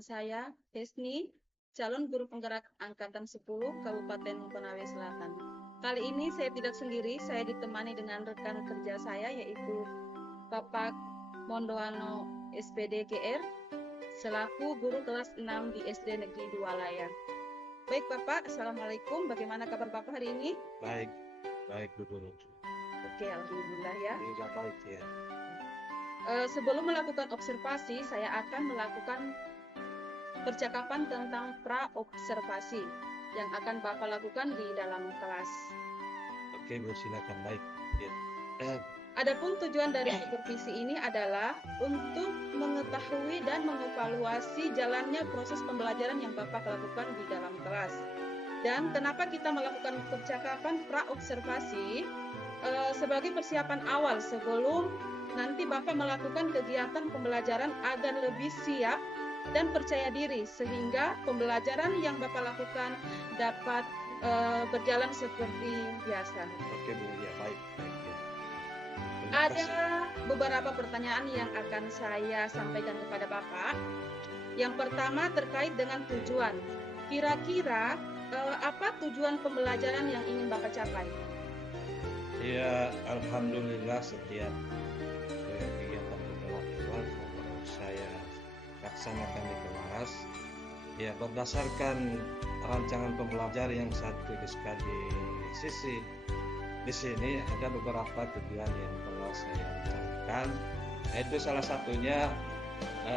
dengan saya, Hesni, calon guru penggerak Angkatan 10 Kabupaten Konawe Selatan. Kali ini saya tidak sendiri, saya ditemani dengan rekan kerja saya yaitu Bapak Mondoano SPD GR selaku guru kelas 6 di SD Negeri 2 Layar. Baik Bapak, Assalamualaikum. Bagaimana kabar Bapak hari ini? Baik Bu Guru. Oke, Alhamdulillah ya. Iya, baik ya. Sebelum melakukan observasi, saya akan melakukan percakapan tentang pra-observasi yang akan Bapak lakukan di dalam kelas. Oke Bu, silakan. Baik. Ya. Adapun tujuan dari supervisi ini adalah untuk mengetahui dan mengevaluasi jalannya proses pembelajaran yang Bapak lakukan di dalam kelas. Dan kenapa kita melakukan percakapan pra-observasi? Sebagai persiapan awal sebelum nanti Bapak melakukan kegiatan pembelajaran agar lebih siap dan percaya diri sehingga pembelajaran yang Bapak lakukan dapat berjalan seperti biasa. Oke Bu, ya baik ya. Ada beberapa pertanyaan yang akan saya sampaikan kepada Bapak. Yang pertama terkait dengan tujuan. Kira-kira apa tujuan pembelajaran yang ingin Bapak capai? Ya, alhamdulillah setiap kegiatan pembelajaran yang saya laksanakan di kelas, ya berdasarkan rancangan pembelajaran yang saya tuliskan di sini ada beberapa tujuan yang telah saya cantumkan. Itu salah satunya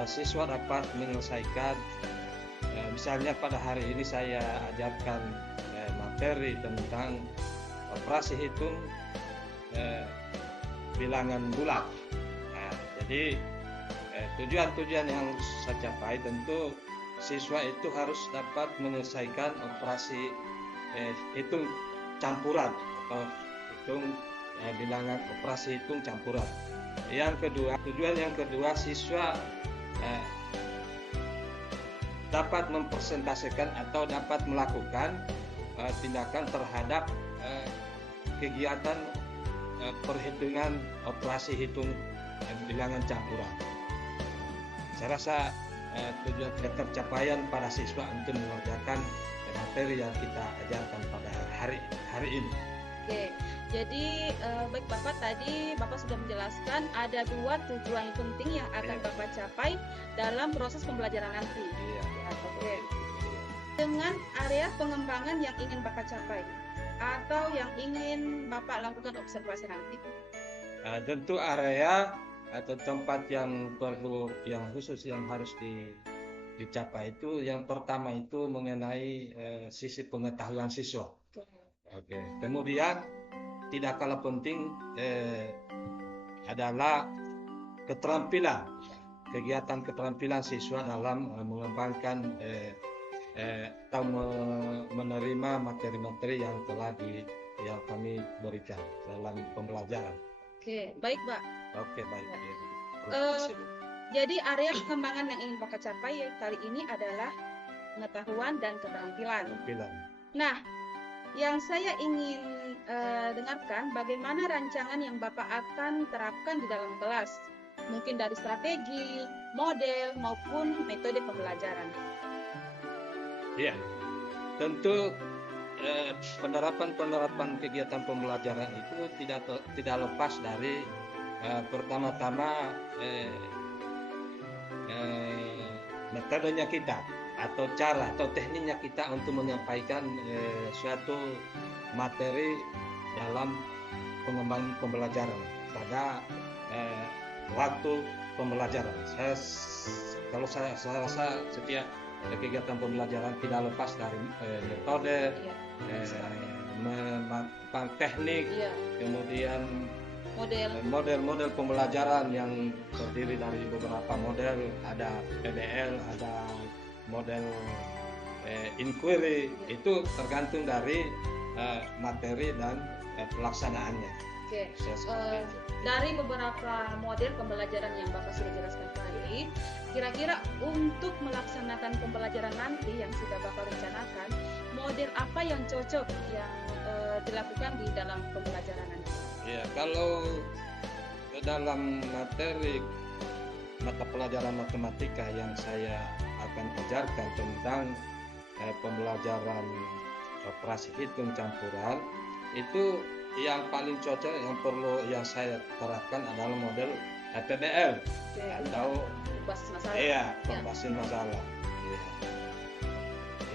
siswa dapat menyelesaikan, misalnya pada hari ini saya ajarkan materi tentang operasi hitung bilangan bulat. Nah, jadi tujuan-tujuan yang saya capai tentu siswa itu harus dapat menyelesaikan operasi hitung campuran atau hitung bilangan operasi hitung campuran. Yang kedua, tujuan yang kedua siswa dapat mempresentasikan atau dapat melakukan tindakan terhadap kegiatan perhitungan operasi hitung bilangan campuran. Saya rasa tujuan tercapaian para siswa untuk mengerjakan materi yang kita ajarkan pada hari ini. Oke, jadi baik Bapak, tadi Bapak sudah menjelaskan ada dua tujuan penting yang akan Bapak capai dalam proses pembelajaran nanti. Iya. Ya, oke. Dengan area pengembangan yang ingin Bapak capai atau yang ingin Bapak lakukan observasi nanti? Tentu area atau tempat yang perlu, yang khusus yang harus dicapai itu yang pertama itu mengenai sisi pengetahuan siswa. Oke. Kemudian tidak kalah penting adalah keterampilan, kegiatan keterampilan siswa dalam mengembangkan atau menerima materi-materi yang telah yang kami berikan dalam pembelajaran. Oke, baik Pak. Oke, baik. Jadi area pengembangan yang ingin Bapak capai kali ini adalah pengetahuan dan keterampilan. Nah, yang saya ingin dengarkan bagaimana rancangan yang Bapak akan terapkan di dalam kelas, mungkin dari strategi, model maupun metode pembelajaran. Ya, tentu penerapan kegiatan pembelajaran itu tidak lepas dari pertama-tama metodenya kita atau cara atau tekniknya kita untuk menyampaikan suatu materi dalam pengembangan pembelajaran pada waktu pembelajaran. Kalau saya rasa setiap kegiatan pembelajaran tidak lepas dari metode, teknik, kemudian model pembelajaran yang terdiri dari beberapa model, ada PBL, ada model inquiry, itu tergantung dari materi dan pelaksanaannya. Oke. Dari beberapa model pembelajaran yang Bapak sudah jelaskan tadi, kira-kira untuk melaksanakan pembelajaran nanti yang sudah Bapak rencanakan, model apa yang cocok yang dilakukan di dalam pembelajaran nanti? Ya, kalau dalam materi mata pelajaran matematika yang saya akan ajarkan tentang pembelajaran operasi hitung campuran, itu yang paling cocok yang saya terapkan adalah model PBL atau basis masalah. pembahasan masalah. Ya.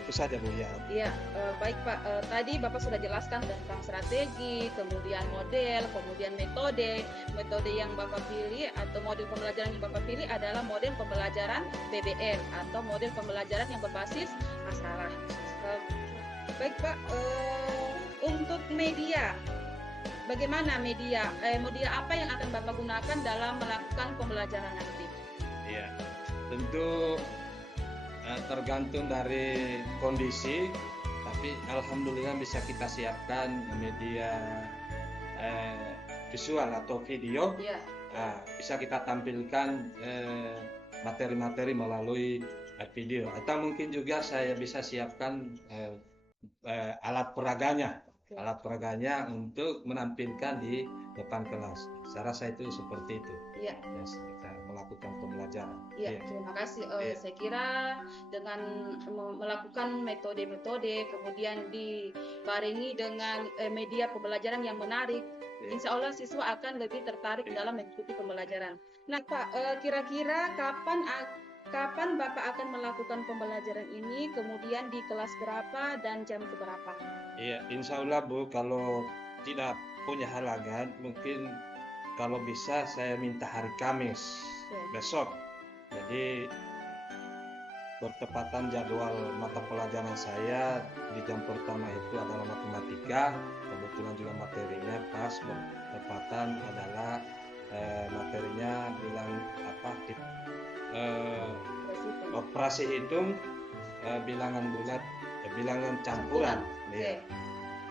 Itu saja Bu ya. Iya, baik Pak. Tadi Bapak sudah jelaskan tentang strategi, kemudian model, kemudian metode. Metode yang Bapak pilih atau model pembelajaran yang Bapak pilih adalah model pembelajaran PBL atau model pembelajaran yang berbasis masalah. Baik Pak, untuk media, bagaimana media apa yang akan Bapak gunakan dalam melakukan pembelajaran nanti? Iya, tentu tergantung dari kondisi, tapi alhamdulillah bisa kita siapkan media visual atau video. Ya. Bisa kita tampilkan materi-materi melalui video, atau mungkin juga saya bisa siapkan alat peraganya. Alat peraganya untuk menampilkan di depan kelas. Saya rasa itu seperti itu. Iya. Kita melakukan pembelajaran. Iya, terima kasih. Saya kira dengan melakukan metode-metode, kemudian dibarengi dengan media pembelajaran yang menarik, insya Allah siswa akan lebih tertarik dalam mengikuti pembelajaran. Nah, Pak, kira-kira kapan Bapak akan melakukan pembelajaran ini, kemudian di kelas berapa dan jam berapa? Iya, insya Allah Bu, kalau tidak punya halangan, mungkin kalau bisa saya minta hari Kamis besok. Jadi bertepatan jadwal mata pelajaran saya di jam pertama itu adalah matematika, kebetulan juga materinya pas bertepatan adalah materinya bilang operasi hitung bilangan bulat, bilangan campuran. Oke.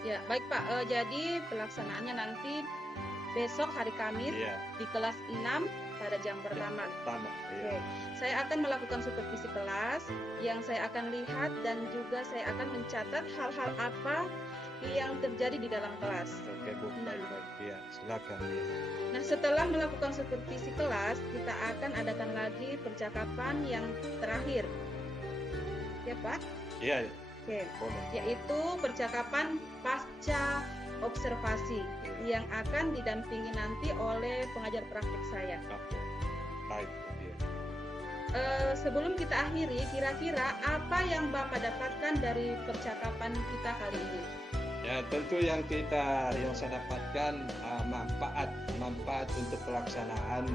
Ya, baik Pak. Jadi pelaksanaannya nanti besok hari Kamis di kelas 6 pada jam pertama. Oke. Saya akan melakukan supervisi kelas yang saya akan lihat dan juga saya akan mencatat hal-hal apa yang terjadi di dalam kelas. Oke Bu, baik-baik. Ya, silakan. Nah, setelah melakukan supervisi kelas, kita akan adakan lagi percakapan yang terakhir. Ya Pak? Iya. Oke. Yaitu percakapan pasca observasi yang akan didampingi nanti oleh pengajar praktik saya. Oke. Baik. Sebelum kita akhiri, kira-kira apa yang Bapak dapatkan dari percakapan kita kali ini? Ya, tentu yang saya dapatkan manfaat untuk pelaksanaan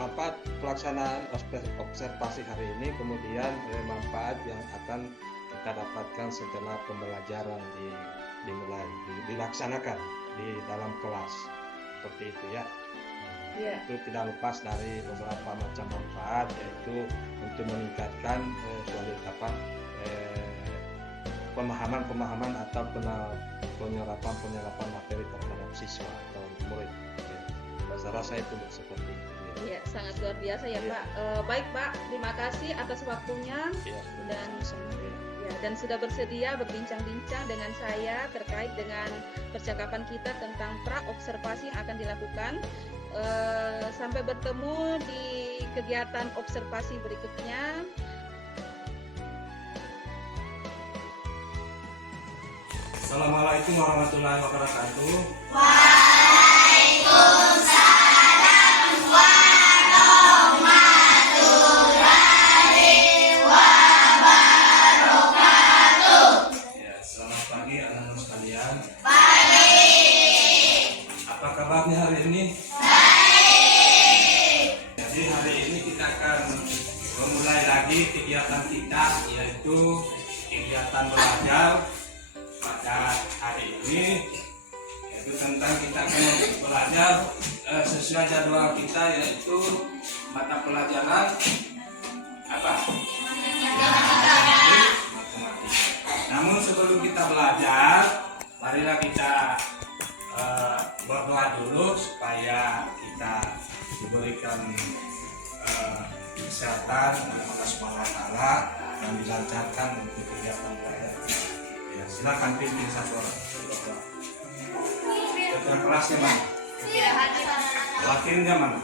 manfaat pelaksanaan observasi hari ini, kemudian manfaat yang akan kita dapatkan setelah pembelajaran dilaksanakan di dalam kelas, seperti itu ya. Itu tidak lepas dari beberapa macam manfaat, yaitu untuk meningkatkan pemahaman atau penyerapan materi terhadap siswa atau murid. Saya rasa itu seperti itu. Iya, sangat luar biasa ya Pak. Baik Pak, terima kasih atas waktunya dan sudah bersedia berbincang-bincang dengan saya terkait dengan percakapan kita tentang pra-observasi yang akan dilakukan. Sampai bertemu di kegiatan observasi berikutnya. Assalamualaikum warahmatullahi wabarakatuh. Waalaikumsalam warahmatullahi wabarakatuh. Ya, selamat pagi anak-anak sekalian. Baik. Apa kabarnya hari ini? Baik. Jadi hari ini kita akan memulai lagi kegiatan kita, yaitu kegiatan belajar pada hari ini, yaitu tentang kita akan belajar sesuai jadwal kita, yaitu mata pelajaran apa? Matematika. Namun sebelum kita belajar, marilah kita berdoa dulu supaya kita diberikan kesehatan oleh Allah Subhanahu wa taala dan dilancarkan untuk kegiatan belajar. Ya, silakan pimpin satu orang. Ketua kelasnya mana? Wakilnya mana?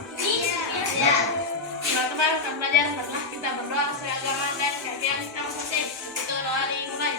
awal kita belajar, marilah kita berdoa sesuai agama dan keyakinan kita masing-masing. Itu doa dimulai.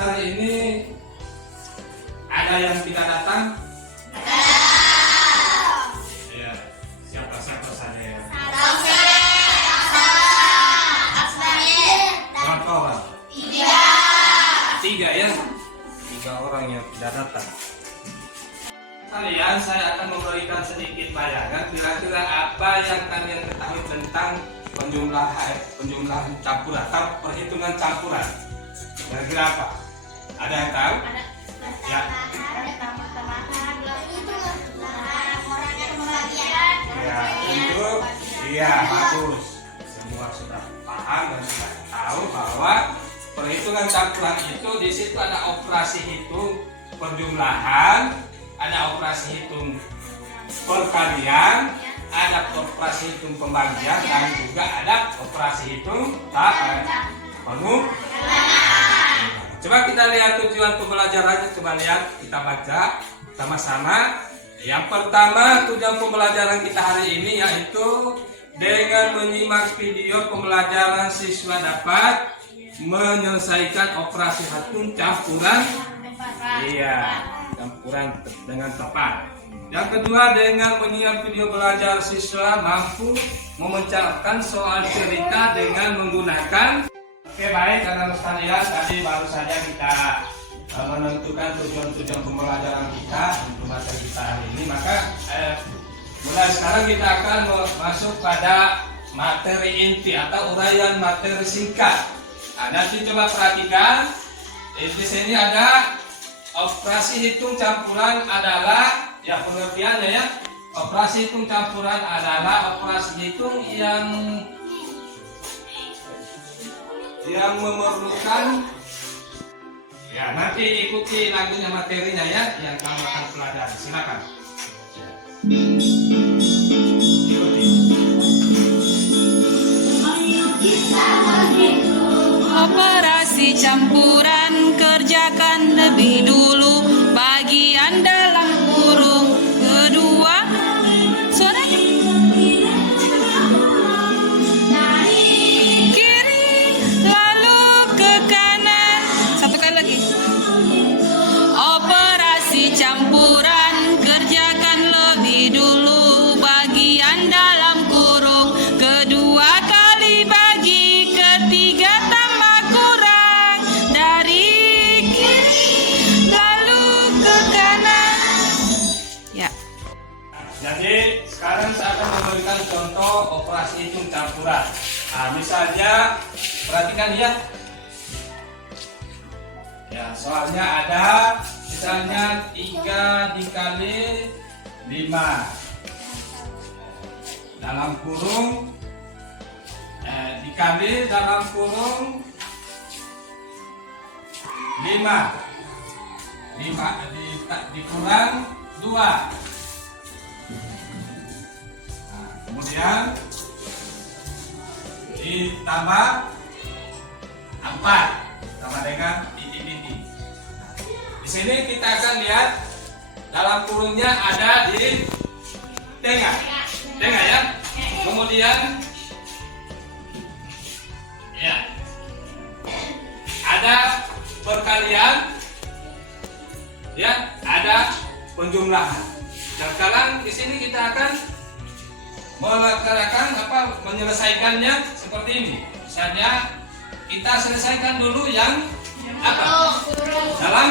Hari ini ada yang tidak datang? Ya, siapa saja ya? Berapa orang? Tiga ya? 3 orang yang tidak datang. Kalian, saya akan memberikan sedikit bayangan kira-kira apa yang kalian ketahui tentang penjumlahan campuran atau perhitungan campuran. Kira-kira apa? Ada yang tahu? Ya. Ya, itu iya bagus. Semua sudah paham dan sudah tahu bahwa perhitungan campuran itu di situ ada operasi hitung penjumlahan, ada operasi hitung perkalian, ada operasi hitung pembagian dan juga ada operasi hitung penuh. Coba kita lihat tujuan pembelajarannya, coba lihat, kita baca sama-sama. Yang pertama, tujuan pembelajaran kita hari ini yaitu dengan menyimak video pembelajaran siswa dapat menyelesaikan operasi hitung campuran. Iya, campuran dengan tepat. Yang kedua, dengan menyimak video belajar siswa mampu memecahkan soal cerita dengan menggunakan. Oke, baik, karena sekalian tadi baru saja kita menentukan tujuan-tujuan pembelajaran kita untuk materi kita hari ini, maka mulai sekarang kita akan masuk pada materi inti atau uraian materi singkat. Nah, nanti coba perhatikan di sini ada operasi hitung campuran adalah ya pengertiannya ya. Operasi hitung campuran adalah operasi hitung yang memerlukan ya, nanti ikuti lagunya materinya ya yang kamu akan pelajari. Silakan. Operasi campuran kerjakan lebih dulu bagian dalam kurung kedua suaranya kiri lalu ke kanan satu kali lagi. Operasi campuran kerjakan lebih dulu bagian dalam kurung kedua kali bagi ketiga tambah kurang dari kiri lalu ke kanan ya. Jadi sekarang saya akan memberikan contoh operasi hitung campuran. Nah, misalnya perhatikan ya. Ya, soalnya ada misalnya 3 dikali 5 dalam kurung dikali dalam kurung 5 dikurang 2. Kemudian ditambah 4 sama dengan titik-titik. Di sini kita akan lihat dalam kurungnya ada di tengah ya. Kemudian ya ada perkalian ya, ada penjumlahan. Dan sekarang di sini kita akan menyelesaikannya seperti ini. Misalnya kita selesaikan dulu yang apa? Dalam.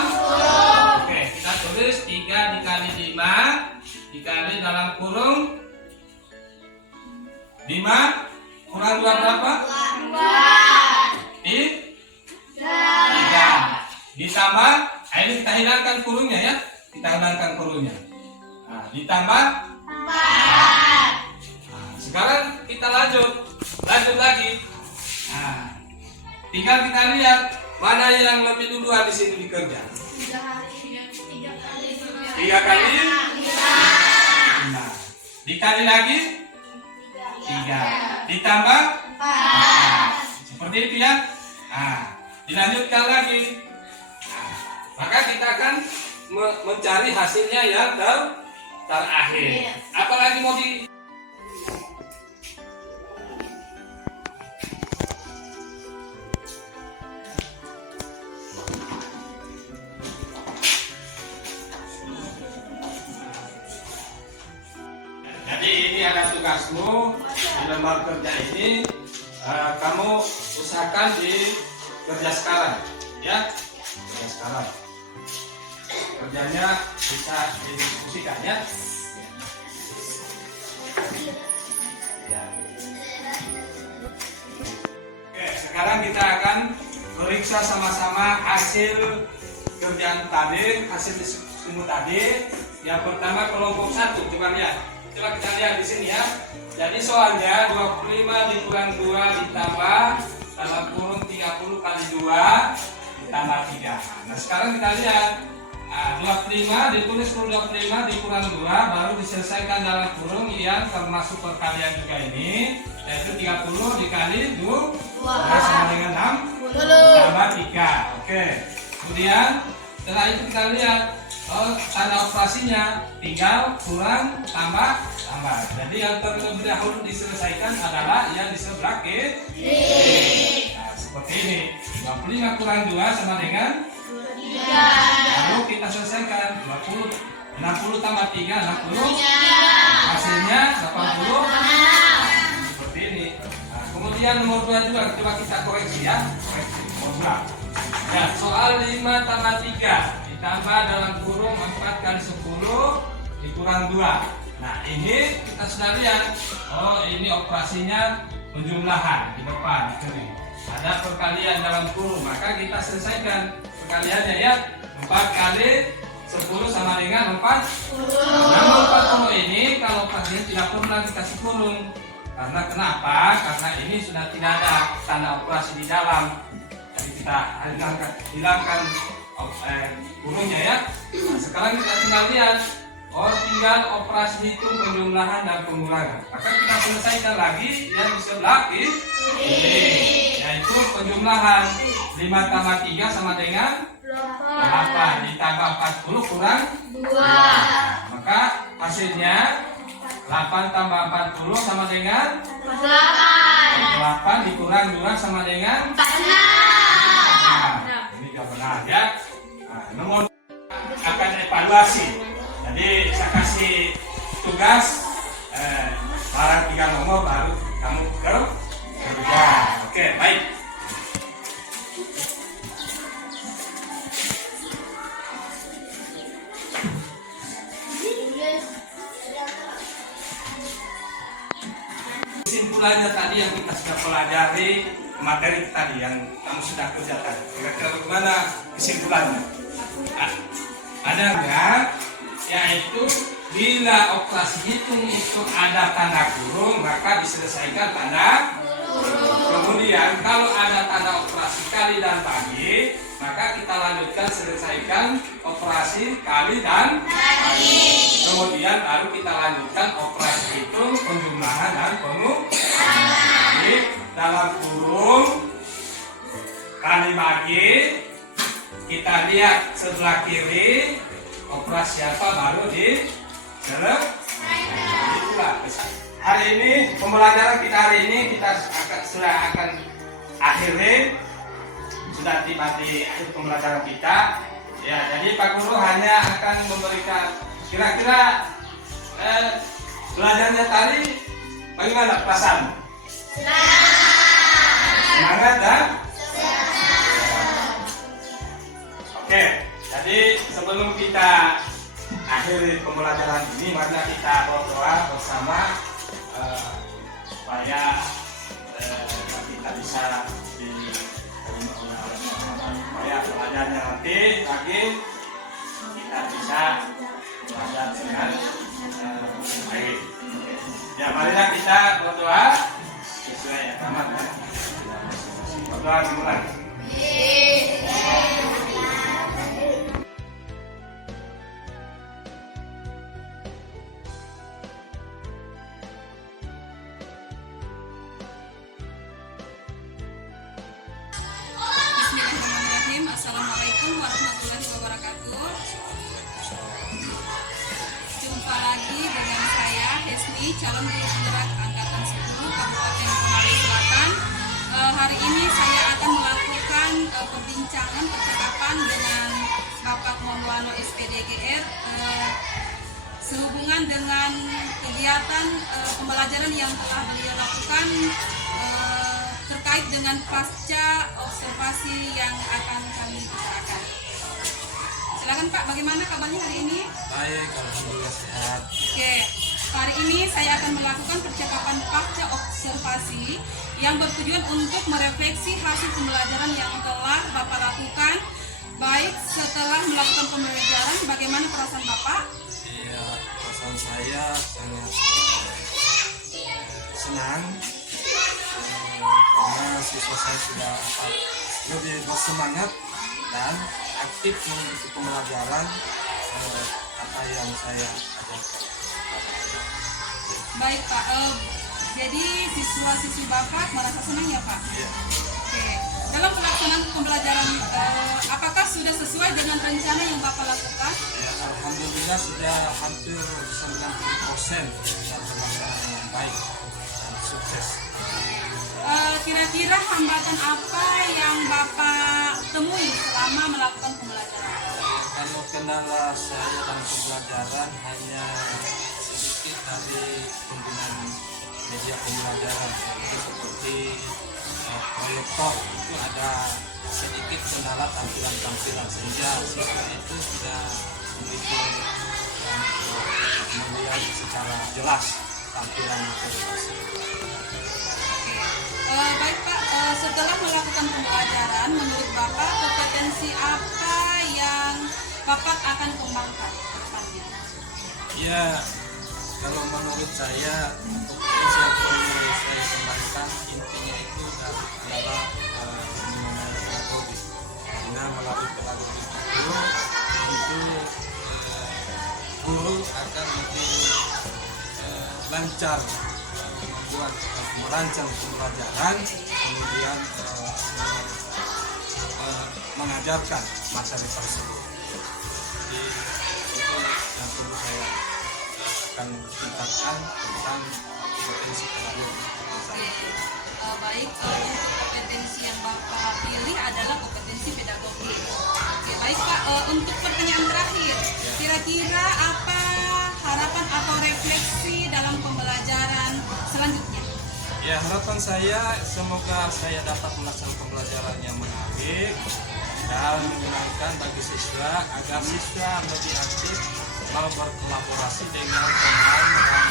Oke, kita tulis 3 dikali 5 dikali dalam kurung 5 kurang 2 berapa? 3. Ditambah, ini kita hilangkan kurungnya ya. Kita hilangkan kurungnya. Nah, ditambah 4. Nah, sekarang kita lanjut lagi. Nah, tinggal kita lihat mana yang lebih duluan di sini dikerja. 3 kali. Nah, dikali lagi 3. Ditambah 4. Seperti itu ya. Nah, dilanjutkan lagi. Nah, maka kita akan mencari hasilnya yang terakhir. Apalagi mau di Jadi ini ada tugasmu di lembar kerja ini. Kamu usahakan di kerja sekarang, ya. Kerja sekarang. Kerjanya bisa didiskusikan ya. Oke, sekarang kita akan periksa sama-sama hasil kerjaan tadi, hasil diskusi tadi. Yang pertama kelompok 1, coba lihat. Coba kita lihat di sini ya. Jadi soalnya 25 dikurang 2 ditambah dalam kurung 30 kali 2 ditambah 3. Nah sekarang kita lihat. 25 ditulis 25 dikurang 2 baru diselesaikan dalam kurung yang termasuk perkalian juga ini, yaitu 30 dikali 2 sama dengan 60 tambah 3. Oke. Kemudian setelah itu kita lihat tanda operasinya tinggal kurang tambah. Jadi yang terlebih dahulu diselesaikan adalah yang di sebelah kiri. Nah, seperti ini. 25 kurang 2 sama dengan 3. Lalu kita selesaikan 60 tambah 3 60. Hasilnya 80. Seperti ini. Nah, kemudian nomor 2 juga coba kita koreksi ya. Nomor 2. Ya, soal 5 tambah 3 ditambah dalam kurung 4 kali 10 dikurang 2. Nah ini kita sudah lihat. Oh ini operasinya penjumlahan di depan ini. Ada perkalian dalam kurung, maka kita selesaikan perkaliannya ya. 4 kali 10 sama dengan 40. Namun 40 ini kalau operasinya tidak perlu lagi kasih kurung. Karena kenapa? Karena ini sudah tidak ada tanda operasi di dalam. Jadi kita hilangkan kurungnya ya. Nah, sekarang kita tinggal lihat. Tinggal operasi hitung penjumlahan dan pengurangan. Maka kita selesaikan lagi yang di sebelah kiri, yaitu penjumlahan 5 tambah 3 sama dengan 8 ditambah 40 kurang 2. Maka hasilnya 8 tambah 40 sama dengan 8 dikurang 2 sama dengan 4. Nah, ini juga benar ya. Nah, nomor akan evaluasi. Jadi saya kasih tugas barang 3 nomor baru kamu kerja. Oke, baik. Kesimpulannya tadi yang kita sudah pelajari, materi tadi yang kamu sudah kerjakan. Kira-kira bagaimana kesimpulannya? Ada enggak? Yaitu bila operasi hitung itu ada tanda kurung maka diselesaikan tanda kurung. Kemudian kalau ada tanda operasi kali dan bagi maka kita lanjutkan selesaikan operasi kali dan bagi. Kemudian baru kita lanjutkan operasi hitung penjumlahan dan pengurangan. Jadi dalam kurung kali bagi kita lihat sebelah kiri operasi apa baru diselesaikan. Itulah hari ini pembelajaran kita hari ini kita sudah akan akhiri, sudah tiba di akhir pembelajaran kita. Ya, jadi Pak Guru hanya akan memberikan kira-kira belajarnya tadi bagaimana perasaan? Semangat dan? Oke. Jadi sebelum kita mengakhiri pembelajaran ini, marilah kita berdoa bersama supaya kita bisa diterima oleh Allah, supaya pelajarannya nanti lagi kita bisa belajar dengan baik. Ya, marilah kita berdoa sesuai agama. Berdoa dimulai. Bismillahirrahmanirrahim. Assalamualaikum warahmatullahi wabarakatuh. Jumpa lagi dengan saya Hesni, calon guru penggerak angkatan 10 Kabupaten Konawe Selatan. Hari ini saya akan melakukan perbincangan percakapan dengan Bapak Mondoano SPDGR sehubungan dengan kegiatan pembelajaran yang telah beliau lakukan terkait dengan pasca observasi yang akan kami bicarakan. Silakan Pak, bagaimana kabarnya hari ini? Baik, alhamdulillah sehat. Oke, hari ini saya akan melakukan percakapan pasca observasi yang bertujuan untuk merefleksi hasil pembelajaran yang telah Bapak lakukan. Baik, setelah melakukan pembelajaran, bagaimana perasaan Bapak? Iya, perasaan saya sangat senang karena siswa saya sudah lebih bersemangat dan aktif mengikuti pembelajaran apa yang saya ajarkan. Baik Pak, jadi siswa-siswi Bapak merasa senang ya Pak? Iya. Oke, dalam pelaksanaan pembelajaran, apakah sudah sesuai dengan rencana yang Bapak lakukan? Ya, alhamdulillah sudah hampir 90% yang terlaksana dengan baik dan sukses. Kira-kira hambatan apa yang Bapak temui selama melakukan pembelajaran? Kalau kendala saya dalam pembelajaran hanya sedikit dari penggunaan media pembelajaran seperti proyektor, itu ada sedikit kendala tampilan-tampilan sehingga siswa itu tidak begitu melihat secara jelas tampilan presentasi. Baik Pak, setelah melakukan pembelajaran, menurut Bapak kompetensi apa yang Bapak akan kembangkan ke depannya? Ya, kalau menurut saya kompetensi yang perlu saya kembangkan intinya itu adalah mengenai pedagogik. Karena melalui pedagogik itu tentu guru akan lebih lancar membuat merancang pembelajaran, kemudian mengajarkan materi tersebut. Jadi itu yang perlu saya akan tingkatkan tentang kompetensi pedagogik. Baik, untuk kompetensi yang Bapak pilih adalah kompetensi pedagogi. Oke, baik Pak, untuk pertanyaan terakhir, kira-kira apa harapan atau refleksi dalam pembelajaran selanjutnya? Ya, harapan saya semoga saya dapat melaksanakan pembelajaran yang menarik dan menyenangkan bagi siswa agar siswa lebih aktif mau berkolaborasi dengan teman dan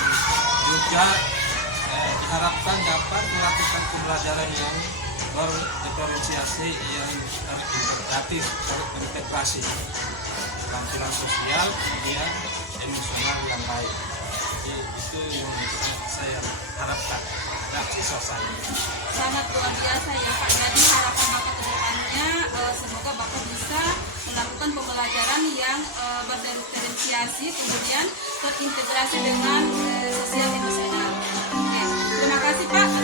juga diharapkan dapat melakukan pembelajaran yang berdiferensiasi, yang terintegratif, terintegrasi tampilan sosial, kemudian emosional yang baik. Jadi itu yang saya harapkan dari siswa saya. Sangat luar biasa ya Pak. Jadi harapan Bapak ke depannya semoga Bapak bisa melakukan pembelajaran yang berdiferensiasi, kemudian terintegrasi dengan sosial emosional. Oke, terima kasih Pak.